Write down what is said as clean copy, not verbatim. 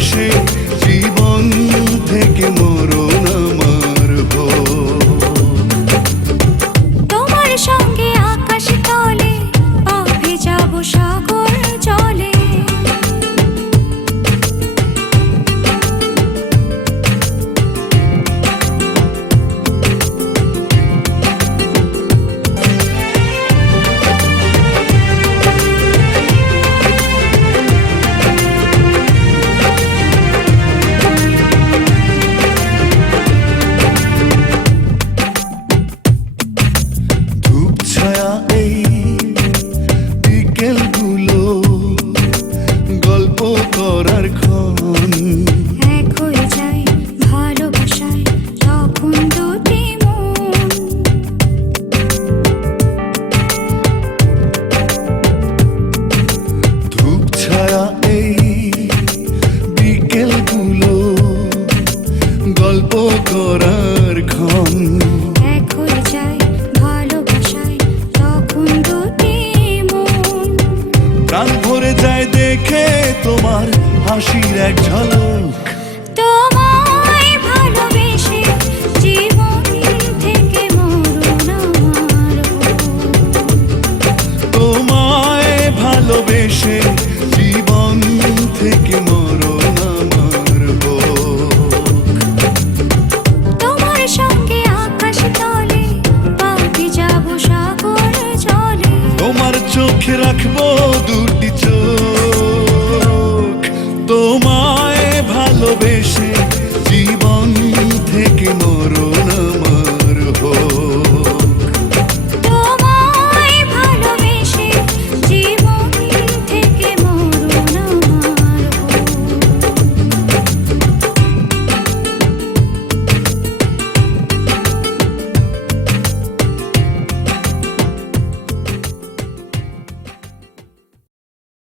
ভালোবেসে জীবন থেকে মরণ আমার হোক। তোমার সঙ্গে আকাশ তলে পাবে যাব সাগর জলে। গল্প করার ক্ষণ এক হয়ে যায় ভালোবাসায় তখন দুটি মন। ধূপ ছায়া এই বিকেলগুলো গল্প করার ক্ষণ এক হয়ে যায় ভালোবাসায় তখন দুটি মন। প্রাণ ভরে যায় দেখে তোমার হাসির এক ঝলক। তোমায় ভালোবেসে জীবন থেকে মরণ আমার হোক। তোমায় ভালোবেসে জীবন থেকে মরণ আমার হোক। তোমার সঙ্গে আকাশ তলে পাবে যাব সাগর জলে। তোমার চোখে রাখবো দুটি চোখ, তোমায় ভালোবেসে